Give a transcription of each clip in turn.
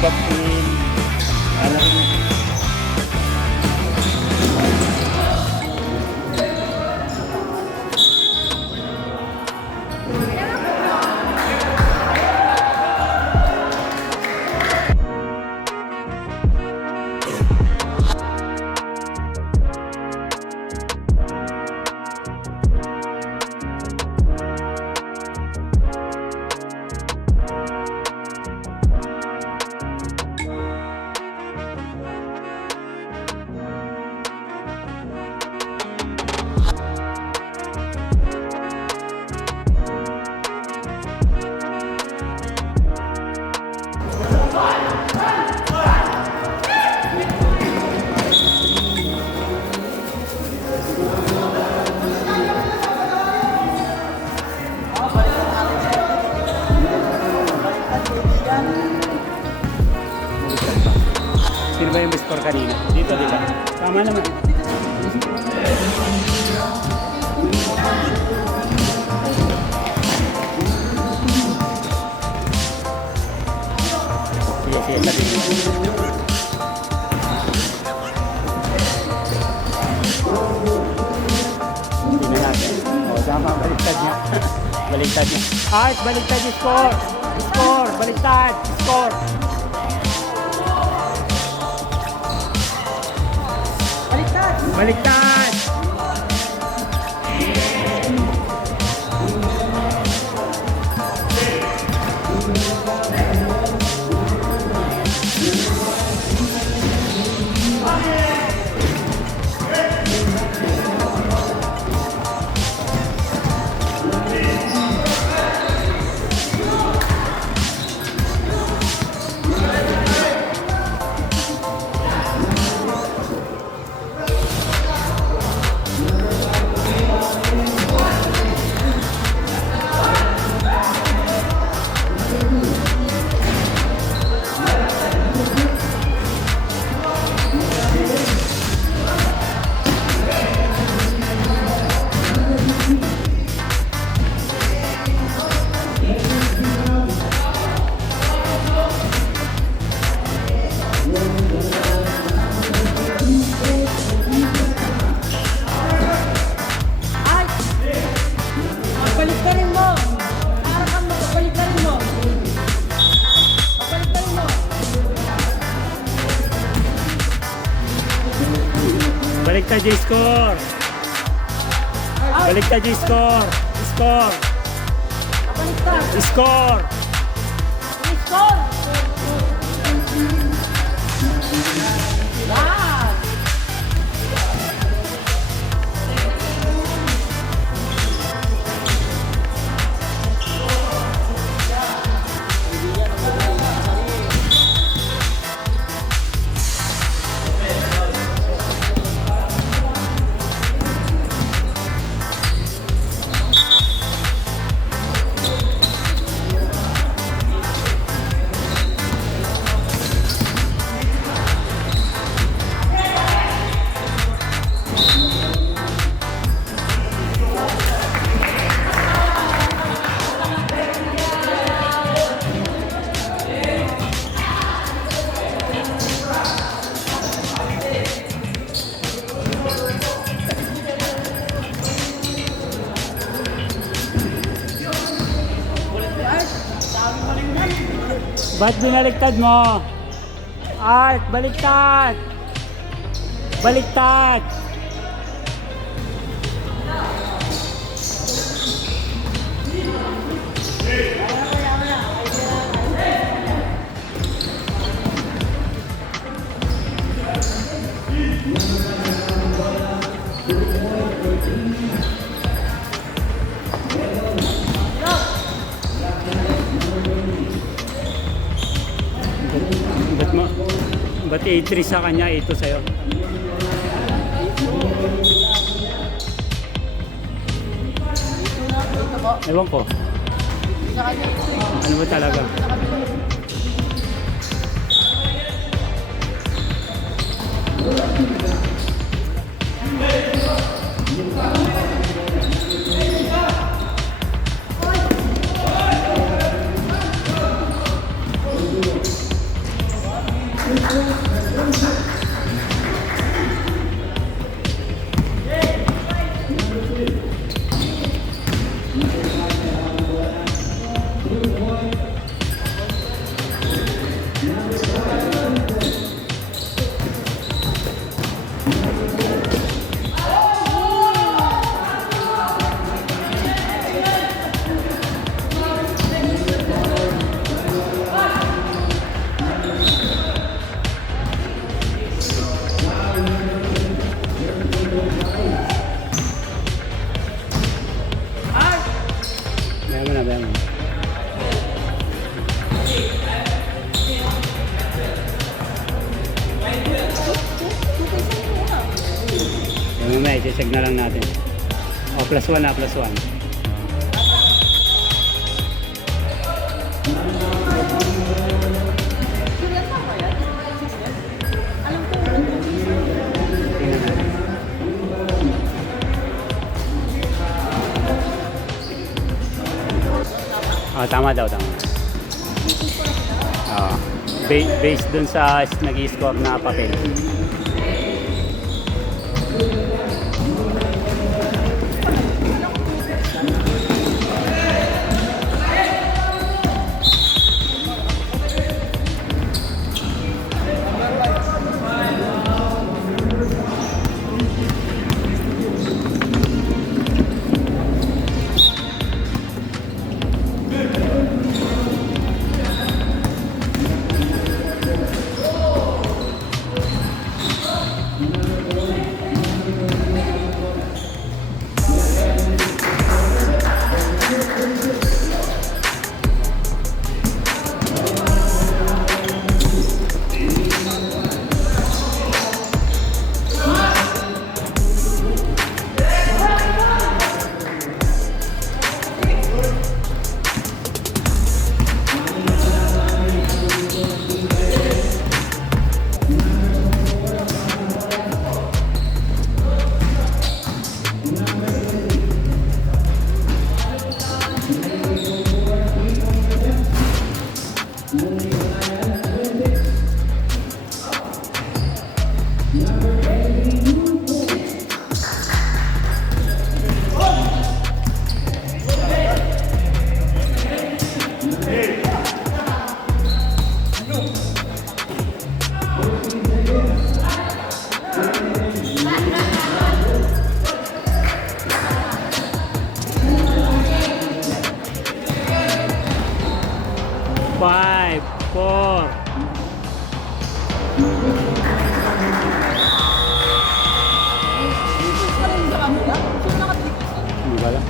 back in. Alam mo. Sino ba yung best score kanina? Dito, di ba? Tama naman. Sige, sige, sabi mo. Tingnan natin. O, tama, baliktad niya. Baliktad niya. Art, baliktad yung score! Score! Baliktad! Score! Baliktad! Baliktad yung score. Baliktad yung score. Score. Score. Score. Wow. Ba't binaliktad mo? Art, baliktad! Baliktad! Ba't 8-3 sa kanya, 8 sa'yo? Ewan ko. Ano ba talaga? check na lang natin. O, +1 na, +1. Tingnan natin. Tama daw, tama. Based dun sa nag-i-score na papel. Five, four. Hindi ba lang?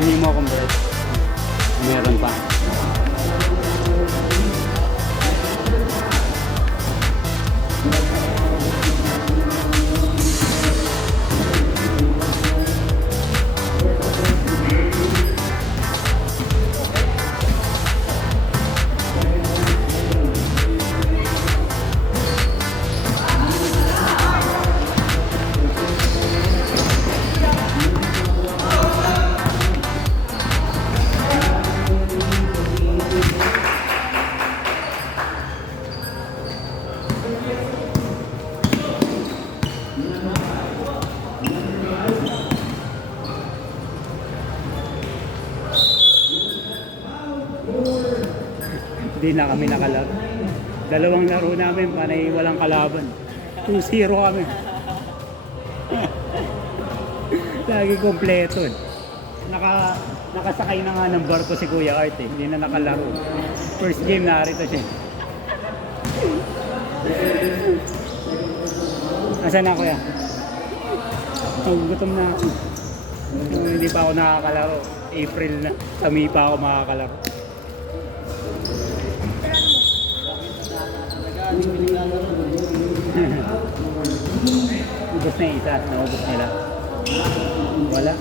Hindi mo akong bread. Meron pa. Hindi na kami nakalaro. Dalawang laro namin, panay walang kalaban. 2-0 kami. Lagi kompleto. Nakasakay na nga ng barko si Kuya Art eh. Hindi na nakalaro. First game narito siya. Asan na Kuya? Gutom na ako. Hindi pa ako nakakalaro. April na. Kami pa ako makakalaro. Ubus na yung isa, naubos nila. Wala.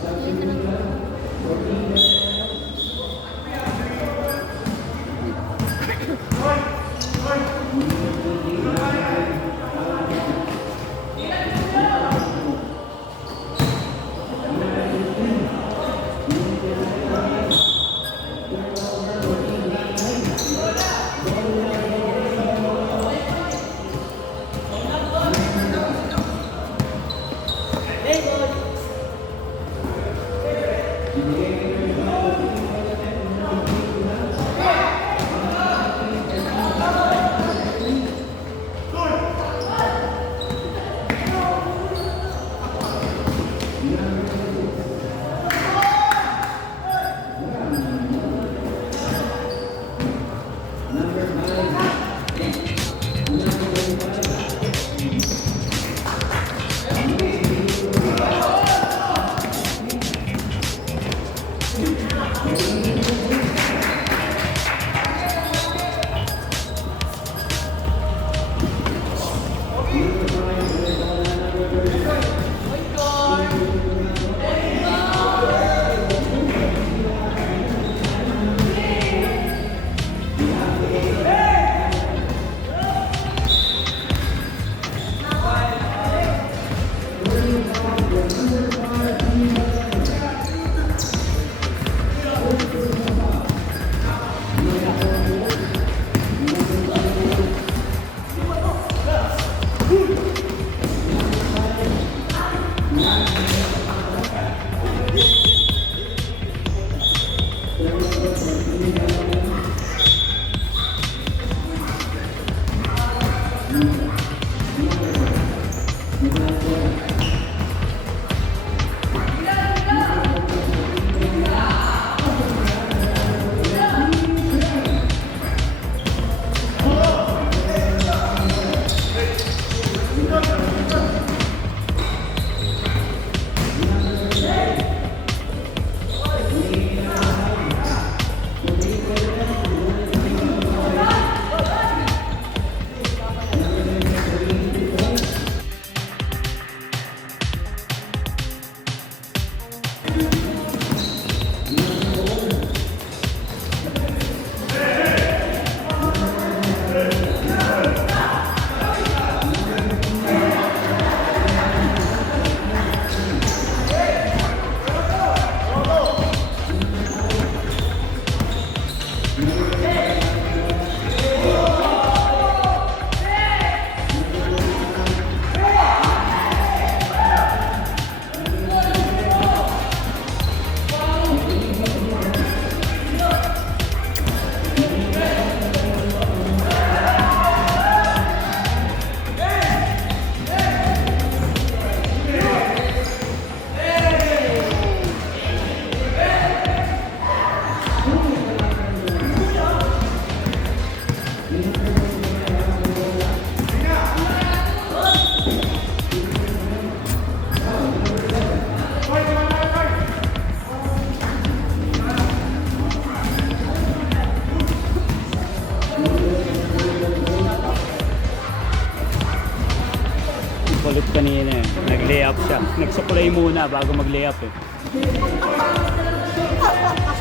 siya. Nagsuklay muna bago mag-layup eh.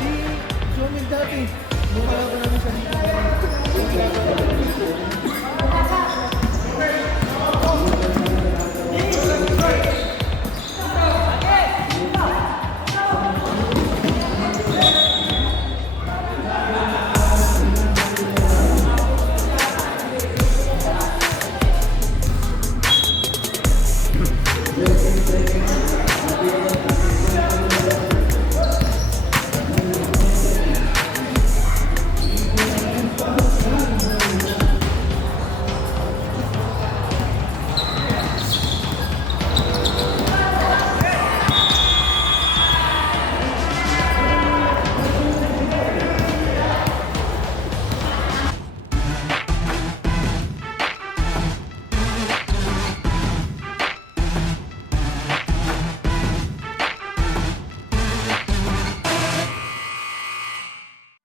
Si Jomel dati, bumala pa namin sa dito.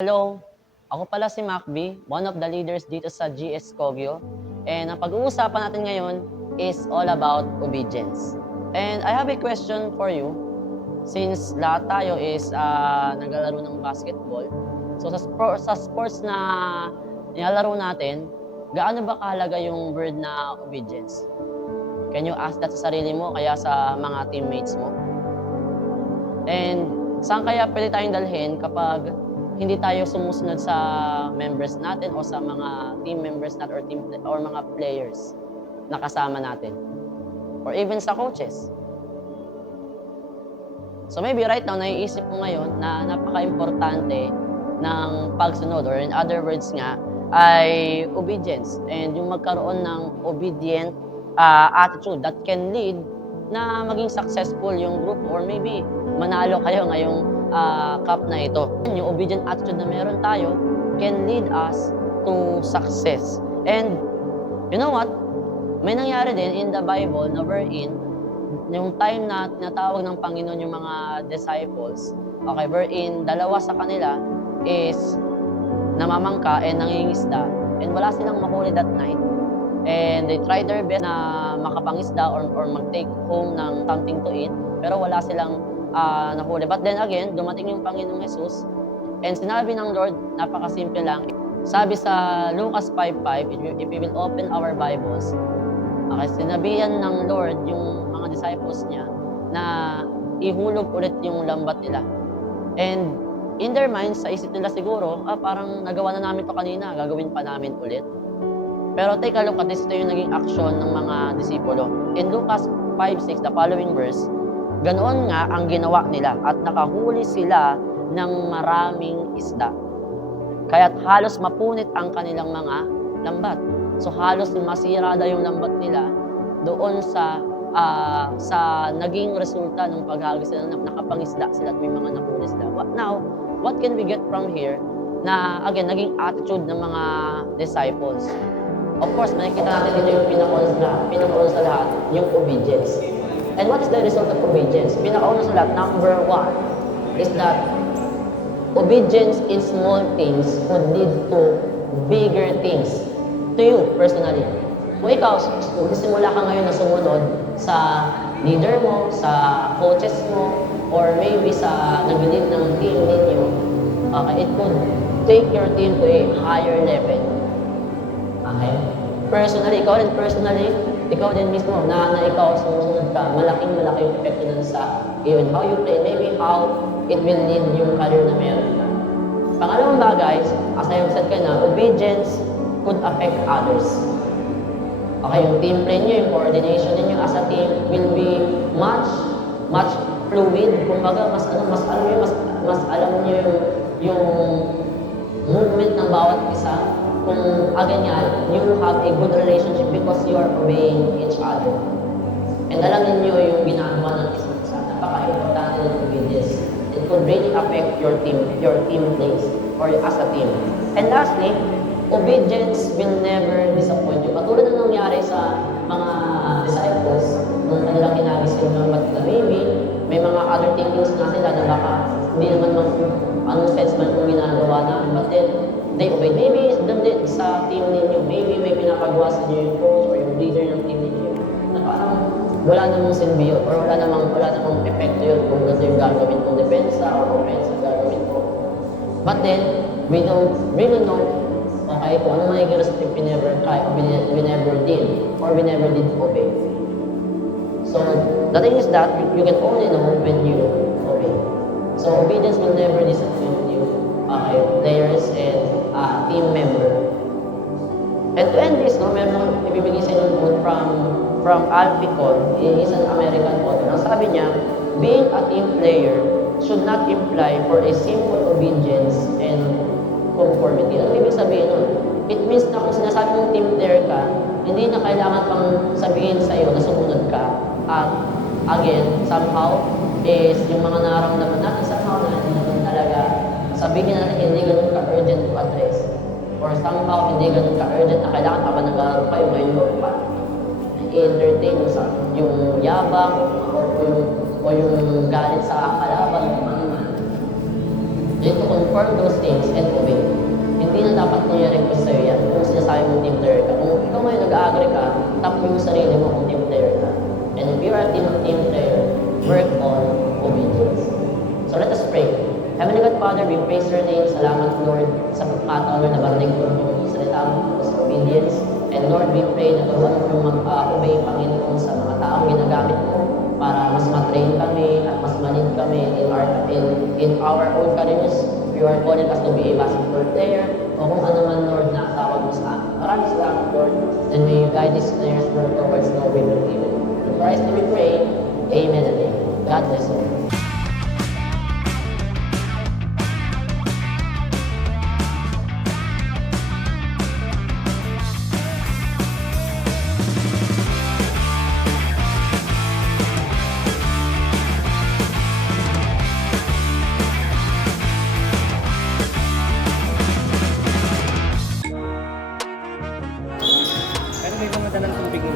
Hello, ako pala si Macby, one of the leaders dito sa GS Kogyo. And ang pag-uusapan natin ngayon is all about obedience. And I have a question for you. Since lahat tayo is naglalaro ng basketball, so sa sports na nilalaro natin, gaano ba kahalaga yung word na obedience? Can you ask that sa sarili mo, kaya sa mga teammates mo? And saan kaya pwede tayong dalhin kapag hindi tayo sumusunod sa members natin o sa mga team members natin or mga players na kasama natin? Or even sa coaches. So maybe right now, naiisip mo ngayon na napaka-importante ng pagsunod, or in other words nga, ay obedience. And yung magkaroon ng obedient attitude that can lead na maging successful yung group, or maybe manalo kayo ngayong cup na ito. Yung obedient attitude na meron tayo can lead us to success. And you know what? May nangyari din in the Bible na wherein yung time na tinatawag ng Panginoon yung mga disciples, okay, wherein dalawa sa kanila is namamangka and nangingisda, and wala silang mahuli that night. And they tried their best na makapangisda or mag-take home ng something to eat, pero wala silang nahuli. But then again, dumating yung Panginoong Jesus, and sinabi ng Lord, napakasimple lang. Sabi sa Lucas 5:5, if we will open our Bibles, okay, sinabihan ng Lord yung mga disciples niya na ihulog ulit yung lambat nila. And in their minds, sa isip nila siguro, parang nagawa na namin to kanina, gagawin pa namin ulit. Pero take a look at this, ito yung naging action ng mga disipulo. In Lucas 5:6, the following verse, ganoon nga ang ginawa nila at nakahuli sila ng maraming isda. Kaya't halos mapunit ang kanilang mga lambat. So halos masira na yung lambat nila doon sa naging resulta ng paghagis sila, nakapangisda sila at may mga nahuli sila. Now, what can we get from here na again, naging attitude ng mga disciples? Of course, makikita natin dito yung pinakauna sa lahat, yung obedience. And what is the result of obedience? Pinakauna sa lahat, number one, is that obedience in small things would lead to bigger things to you personally. Kung ikaw, magsisimula ka ngayon na sumunod sa leader mo, sa coaches mo, or maybe sa nag-lead ng team ninyo, it could take your team to a higher level. Okay? Personally, ikaw din mismo, na ikaw sumusunod ka, malaking yung epekto nun sa even how you play, maybe how it will lead yung career na meron ka. Pangalawang bagay, as I have said ka na, obedience could affect others. Okay, yung team play nyo, yung coordination ninyo as a team will be much fluid. Kumbaga, mas alam nyo yung movement ng bawat isa. Kung again yan, you have a good relationship because you are obeying each other. And alam ninyo yung ginagawa ng isa't isa. Napaka-importante ng obedience. It could really affect your team plays, or as a team. And lastly, obedience will never disappoint you. Katulad na nangyari sa mga disciples, nung kanilang hinagis yung lambat nila, maybe may mga other thinkings na sila na baka hindi naman anong sense man kung ginagawa namin. But then, they obeyed. Maybe din sa team ninyo, maybe may pinapagawa sa inyo yung coach or yung leader ng team ninyo na parang wala namang silbi yun or wala namang epekto yun kung ano yung gagawin kong depensa or offensive gagawin ko. But then, we don't really know, okay, kung ano magiging result if we never try, or we never did, or we never did obey. So, the thing is that you can only know when you obey. So, obedience will never disappoint you, okay, players and team member. And to end this, no, meron akong ibibigay sa inyo quote from Alpicon. He is an American author. Ang sabi niya, being a team player should not imply for a simple obedience and conformity. Ano ibig sabihin nun? It means na kung sinasabi mong team player ka, hindi na kailangan pang sabihin sa iyo na sumunod ka. At again, somehow, is yung mga nararamdaman natin somehow na hindi naman talaga sabihin natin hindi ganun ka-urgent to address. Or somehow, hindi ganun ka-urgent na kailangan habang nag-aaral kayo ngayon mo pa i-entertain yung yabang o yung galit sa kalaban kung ano man. You need to confirm those things and obey. Hindi na dapat nire-request sa'yo yan kung sinasabi mong team player ka. Kung ikaw ngayon nag-agree ka, tap mo yung sarili mo kung team player ka. And if you're a team player, work on obedience. So let us pray. Heavenly God, Father, we praise your name. Salamat, Lord, sa pagkataon, Lord, na barating ko yung salita mo sa obedience. And Lord, we pray na turuan mo mag-obey, Panginoon, sa mga taong ginagamit mo para mas matrain kami at mas manid kami in our own careers. You are calling us to be a basketball player o kung ano man, Lord, na tawag mo sa amin. Maraming salamat, Lord. And may you guide these players, Lord, towards no way but evil. In Christ we pray. Amen and amen. God bless you. Pero may pumunta ng tubig mo.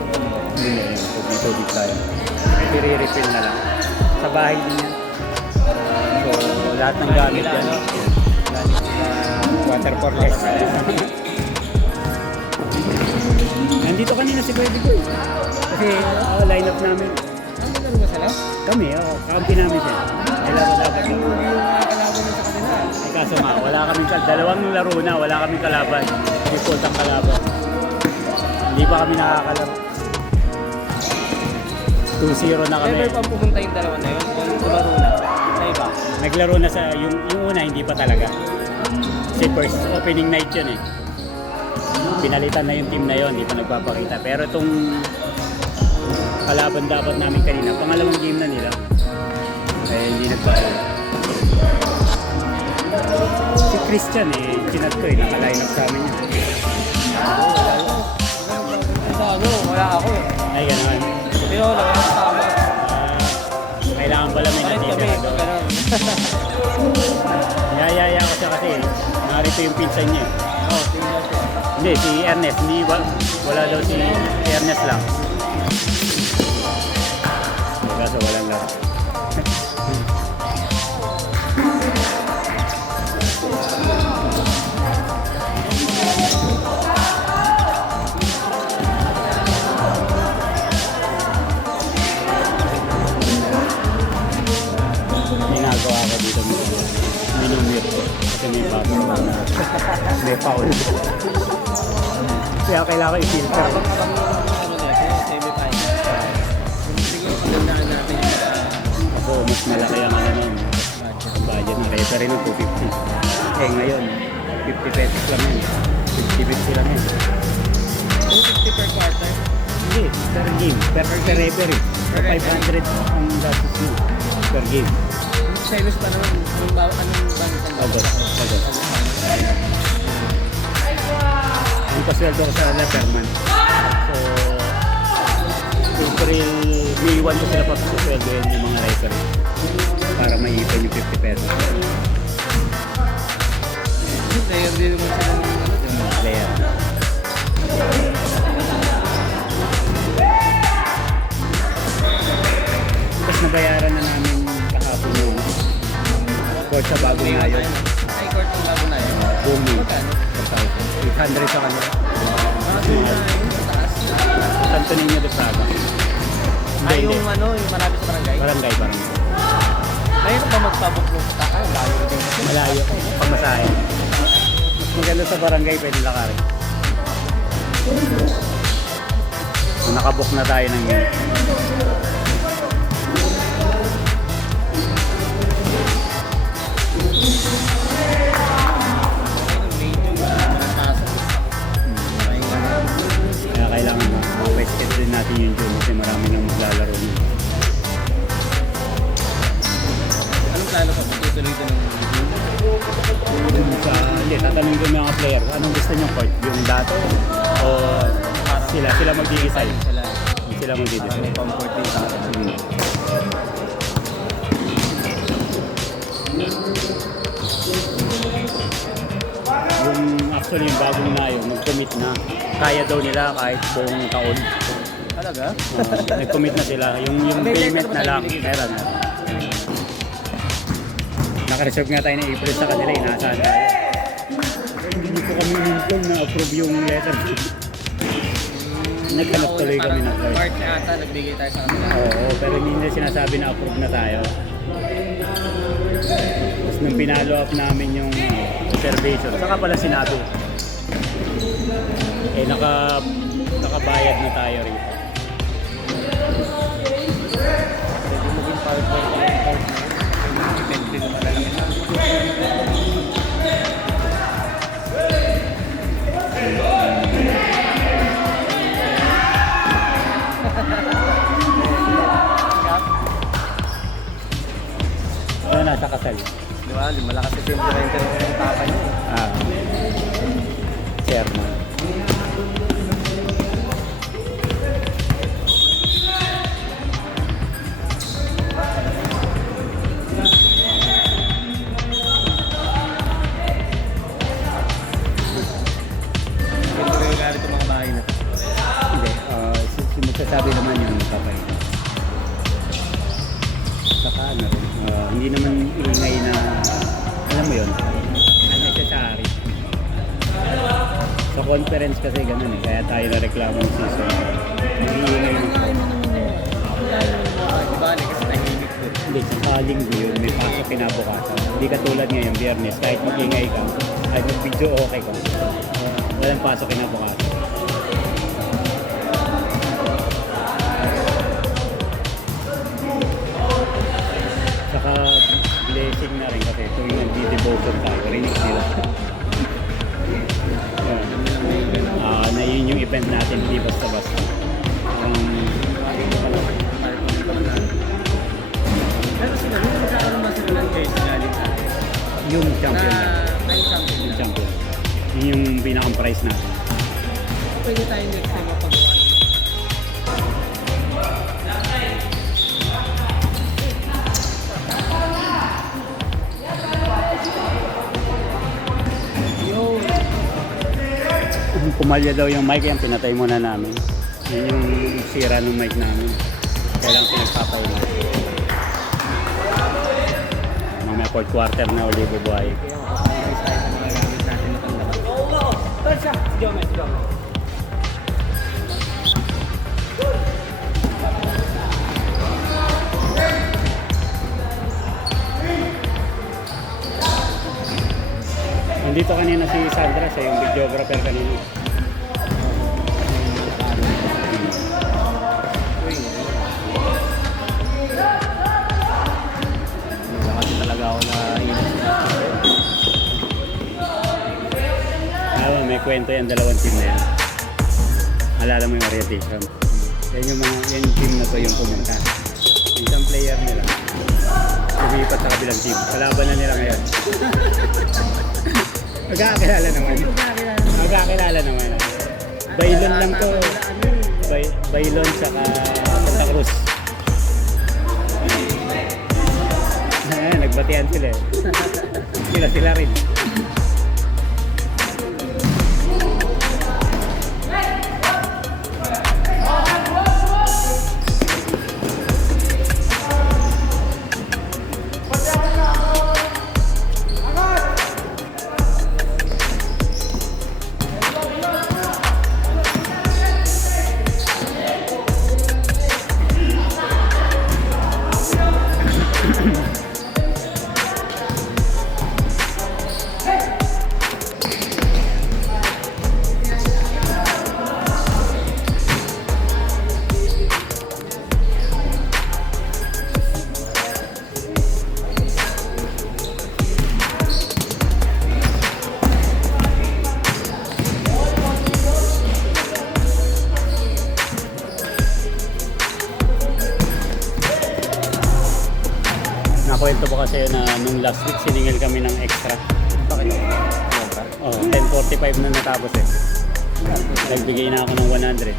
Hindi na yun. May tubig tayo. I-refill na lang. Sa bahay din yan. So, lahat ng gamit yan. Water for less. Nandito kanina si Pwede ko eh. Kasi line up namin. Ano ba sila? Kami, kakampi namin siya. May laro dapat yun. Yung kalaban mo sa kanila. Eh, kaso nga, wala kaming dalawang laro na, wala kaming kalaban. Default ang kalaban. Hindi pa kami nakakalaro. 2-0 na kami. Never pa pumunta yung dalawa na yun? O lumaro na? Sa iba? Naglaro na sa, yung una hindi pa talaga. Kasi first opening night yun eh. Pinalitan na yung team na yun, hindi pa nagpapakita. Pero itong kalaban dapat namin kanina, pangalawang game na nila. Eh, hindi nagpapakita. Si Christian eh, chinat ko eh, naka-line up sa amin yun. Wala ako eh. Ay, gano'n. Pero wala ako kasama. Kailangan pala may Bakit kami? natitira doon. Yaya ko siya kasi narito yung pinsan niya. Oo, tingnan siya. Hindi, si Ernest. Hindi, wala daw si Ernest lang. Kaso walang lang. Ginagawa ko dito minumit ko kasi may bago may foul. Kaya kailangan i-filter. Ano na, semi-final. Siguro pagandaan natin yung Ako mas malaki ang ano nun. Ang budget ng referee ng 250. Eh ngayon, 50 pesos lang yun. 50 lang yun. 250 per quarter. Hindi, per game. Per referee. Per 500 ang gastos mo per game. Selos pa naman yung anong balitan. Agos. Ang pasweldo ko sa per month. So, April, May 1 ko sila pasweldo yun yung mga referee para maipon yung 50 pesos. Player din naman sila ng ano, di ba? Player. Tapos nabayaran na namin kahapon yung court sa bago ngayon. Ay, court ang bago na yun. Booming. Magkano? 800 sa kanila. Mga 2 na yun, mataas. Santo Niño de Praga. Ay, Hindi, yung ano, yung malapit sa barangay. Barangay. Ayun ba magpabuklong sa takay? Layo din. Malayo. Pamasahe. Mas maganda sa barangay, pwede lakarin. So, nakabook na tayo ng yun. Kaya kailangan mapested din natin yung June kasi marami nang maglalaro nun. Anong plano ko? Tutuloy din ng Hindi, tatanungin ko yung mga player, anong gusto nyo court? Yung dato? O sila mag-i-decide? sila. Sila Para mag-i-decide. may comfort din sa atin. Actually yung bagong na yun, nag-commit na. Kaya daw nila kahit buong taon. Talaga? Nag-commit na sila. Yung payment na lang. Meron. Naka-reserve nga tayo ng April sa kanila. Inaasahan tayo. Hindi po kami inform na approve yung letter. Naghanap tuloy kami ng card. March ata, nagbigay tayo sa kanila. Oo, pero hindi nila sinasabi na approve na tayo. Tapos nung pinalo up namin yung reservation, saka pala sinabi. Eh nakabayad na tayo rito. Pwede maging part of the card na yun. Depende na malalaki na. Ano nasa kasal? Di ba? Malakas ito yung director ng papa niya. Chairman. Ito yung gari itong mga bahay na. Hindi, magsasabi naman yung papay. Saka ano rin, hindi naman ingay na, alam mo yun, unnecessary. Sa conference kasi ganun eh, kaya tayo na reklamo ng season. Nag-iingay ng Di ba? Kasi tahimik doon. Hindi, sa linggo yun, may pasok kinabukasan. Hindi katulad ngayon, biyernes, kahit mag-ingay ka, kahit mag-video okay ka, walang pasok kinabukasan. Saka blessing na rin kasi tuwing nagdi-devotion tayo, rinig nila. Na yun yung event natin, hindi basta-basta. Pero sila, yung nagkakaroon ba sila ng jersey galing sa atin? Yung champion Na na. ay champion Yung lang. champion. Yun yung pinakang prize natin. Pwede tayo next time mapagawa. Pumalya daw yung mic yan, pinatay muna namin. Yun yung sira ng mic namin. Kailang pinagpapaulan. Mamaya fourth quarter na uli bubuhay. Nandito kanina si Sandra, siya yung videographer kanina. Kasi talaga ako na May kwento yan, dalawang team na yan. Alala mo yung orientation. Yan yung team na to yung pumunta. Yung isang player nila, lumipat sa kabilang team. Kalaban na nila ngayon. Magkakakilala naman. Magkakakilala naman. Bailon lang to. Bailon saka Santa Cruz. Nagbatian sila eh. Sila rin. kwento ba kasi na nung last week siningil kami ng extra. Bakit? Oh, 10:45 na natapos eh. Nagbigay na ako ng 100.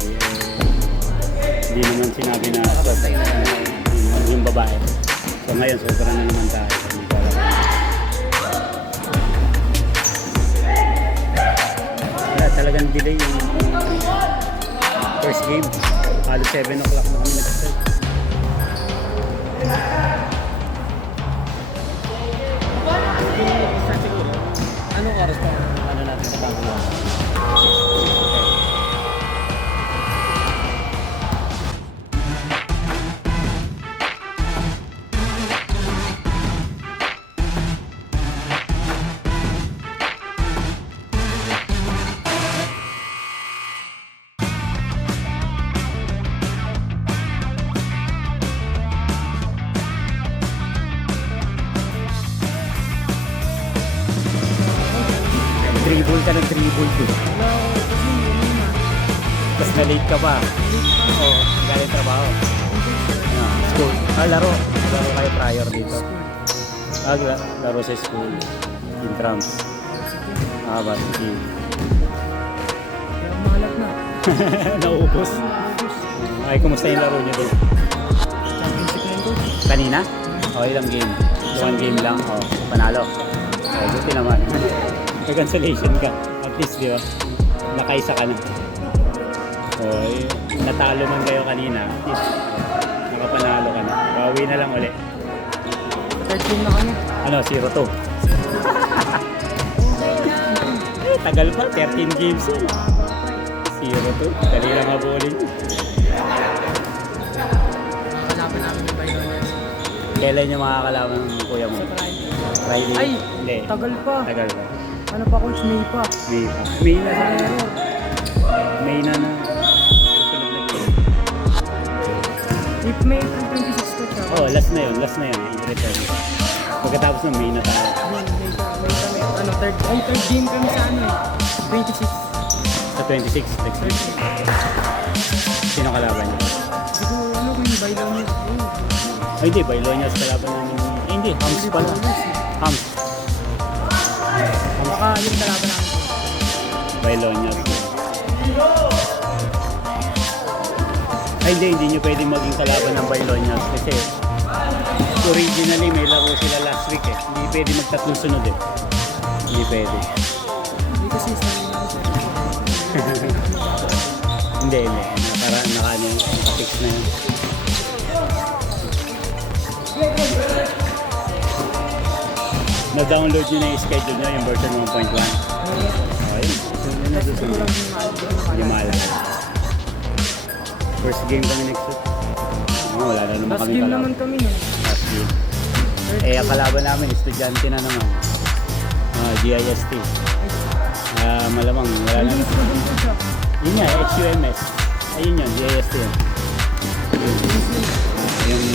Hindi naman sinabi na yung babae. So ngayon, sobra na naman tayo. Hindi ko alam. Wala, talagang delay yung first game. Halos 7 o'clock na kami nag-start. Anong oras pa ano natin sa bago? Dribble ka ng dribble ko. Tapos na-late ka pa. Oo, galing trabaho. Ano, school. Laro. Laro kayo prior dito. Laro sa school. Intrams. Ba? Sige. Pero mahalap na. Naubos. Ay, kumusta yung laro niyo doon? Championship na ito. Kanina? O, ilang game? One game lang. O, panalo. O, buti naman. May cancellation ka. At least, di ba? Nakaisa ka na. O, natalo man kayo kanina. At least, nakapanalo ka na. Bawi na lang uli. Third game na kami. Ano, 0-2. Tagal pa, 13 games yun. 0-2. Dali lang habulin. Nakakalaban namin yung Byron. Kailan nyo makakalaman ng kuya mo? Friday? Ay, Hindi. tagal pa. Tagal pa. Ano pa coach? May pa. May pa. May na sa May na na. Susunod na game. If May 26 coach ako. Oh, last na yun. Last na yun. I-return. Pagkatapos ng May na tayo. May kami. Ano, third game kami sa ano eh. 26. Sa 26, next week. Sino kalaban niya? Siguro ano kung yung Byron yun. Ay, hindi. Bailonias kalaban namin. Eh, hindi. Hams pala. Hams. Baka yung kalaban namin. Bailonias. Ay, hindi nyo pwede maging kalaban ng Bailonias kasi originally may laro sila last week eh. Hindi pwede magtatlong sunod eh. Hindi pwede. Hindi kasi sa Hindi. Naka-fix na yun. Na-download nyo na yung schedule nyo, yung version 1.1. Okay. Yun na susunod. Hindi maalam. First game kami next week. Wala na naman last kami game kalaban. naman kami no. Last game. Ang kalaban namin, estudyante na naman. GIST. Malamang, wala na. Hindi sa doon coach ah. Yun nga, HUMS. Ayun yun, GIST yun. Yung,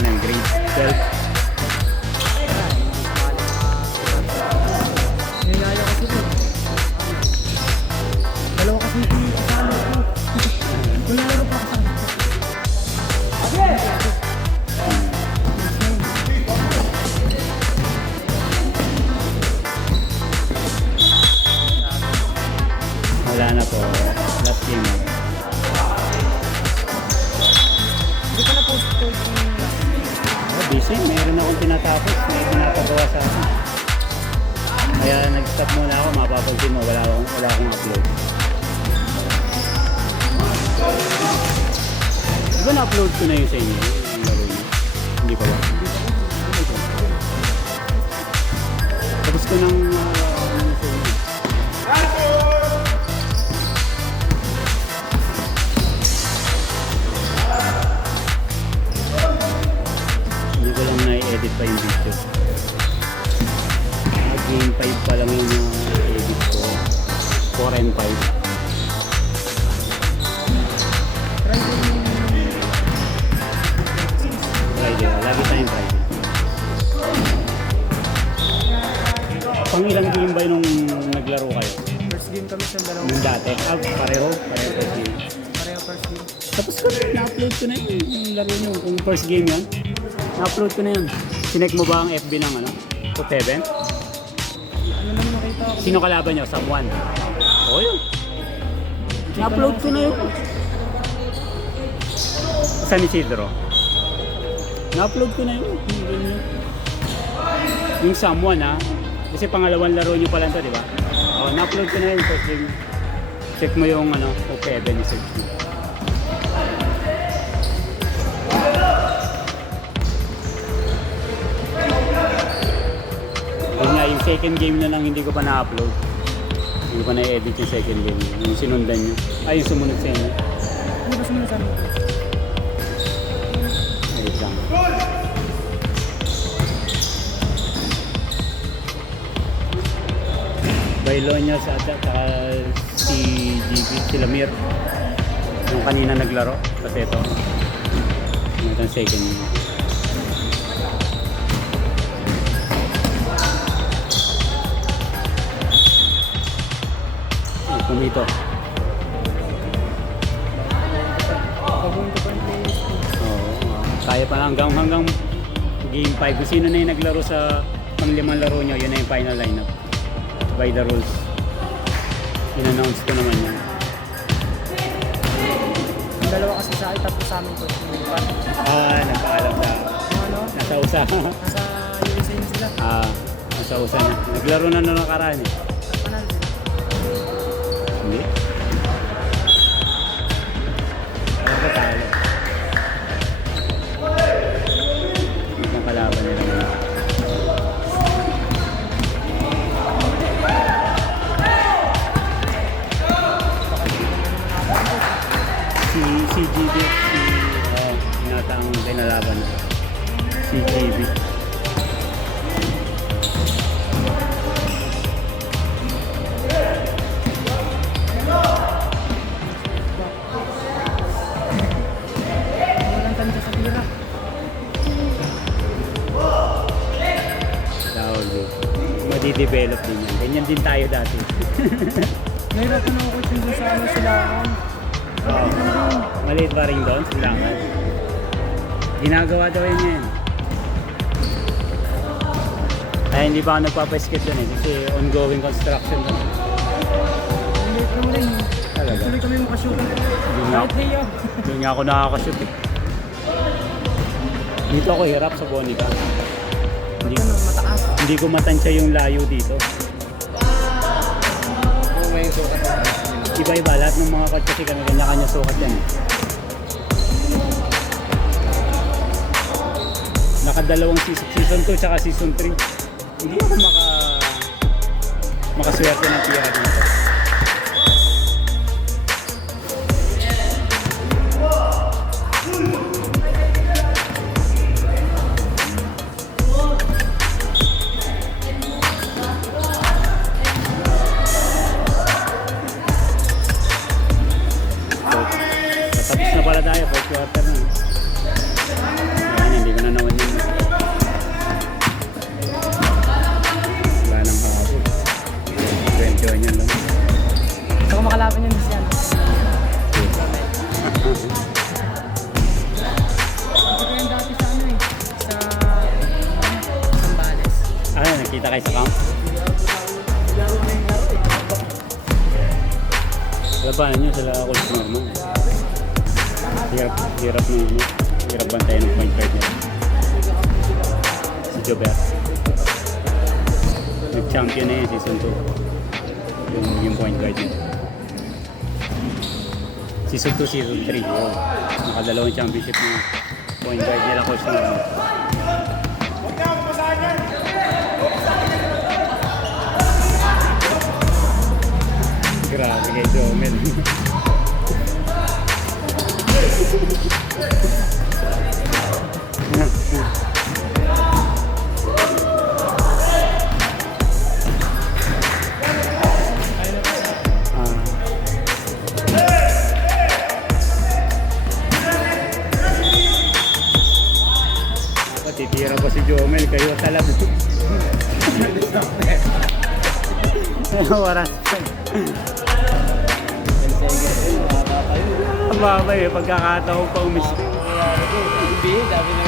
ano yung grade 12. Nilaya kasi po. Dalawa kasi yung kasama ko. Wala na pa kasama. Wala na po. Last game na. Hindi ka na-post ko yung Busy. Mayroon akong tinatapos. May pinapagawa sa akin. Kaya nag-stop muna ako. Mapapansin mo, wala akong upload. Diba na-upload ko na yun sa inyo? Yung laro niyo? Hindi pa ba? Tapos ko ng ano sa inyo. Hindi ko lang na-edit pa yung video. Game 5 pa lang yung edit ko. 4 and 5. Friday. Lagi tayong Friday. Pang ilang game ba nung naglaro kayo? first game kami sa dalawa. Nung dati? Pareho first game. Pareho first game. Tapos ko na, na-upload ko na yung laro nyo. Kung first game yan. Na-upload ko na yun. Sinek mo ba ang FB ng ano? Top 7? Ano lang nakita ko? Sino kalaban nyo? Someone? Oo yun. Na-upload ko na yun. San Isidro? Na-upload ko na yun. Yung someone ha. Kasi pangalawang laro nyo pa lang to, di ba? Oo, na-upload ko na yun. So, check mo yung ano, Top 7 ni Sergio. Yun nga, yung second game na lang hindi ko pa na-upload. Hindi ko pa na-edit yung second game. Yung sinundan nyo. Ay, yung sumunod sa inyo. Ano ba sumunod sa amin? Wait lang. Bailonias at saka si GB, si Lamir. Yung kanina naglaro. Kasi ito. Yung second game. Kumito. Pagawin ko pa yung playlist ko. Oo. Kaya pa hanggang game 5. Kung sino na yung naglaro sa pang-limang laro nyo, yun na yung final lineup. By the rules. In-announce ko naman yan. Yung dalawa kasi sa akin, tapos sa amin ko. Nagpaalam sa... Ano? Nasa USA. Nasa USA na sila. Nasa USA na. Naglaro na nakaraan eh. Panalo sila. Hindi. Ano ba talo? Itong kalaban nila ngayon. Si GB, hinataang pinalaban na. Si GB. Walang tanda sa tira. Dahil madidevelop din yan. Ganyan din tayo dati. Nahirapan ako coaching dun sa ano sila. Maliit ba rin doon? Silangan. Ginagawa daw yun yan. Kaya hindi pa ako nagpapasket doon eh. Kasi ongoing construction doon. Hindi ko naman rin. Talaga. Tuloy kami makashoot. nga. Kahit layout. Hindi nga ako nakakashoot eh. Dito ako hirap sa Bonica. Hindi, Ano, mataas. hindi ko matansya yung layo dito. Oo, may sukat na. Iba-iba. Lahat ng mga coach kasi kami kanya-kanya sukat yan eh. Nakadalawang season 2 tsaka season 3. Hindi ako makaswerte ng tira dito. Tapos na pala tayo, 4th quarter na. Ayan, hindi ko na naman yun. Wala nang habol. 21 yun lang. Saka makalaban yun siya. Ito ko yung dati sa ano eh. Sa Sambales. Nakita kayo sa camp? Laro na yung laro eh. Labanan nyo sila Colts normal. Hirap bantayan ng point guard nila. Si Jobert. Nag-champion na yun season 2. Yung point guard nila. Season 2, season 3. Wow. Nakadalawang championship ng point guard nila Colts normal. Grabe kay Jomel. Titira pa si Jomel, kayo talaga. Waras. Ang babay eh, pagkakataon pa umis. Hindi, dami na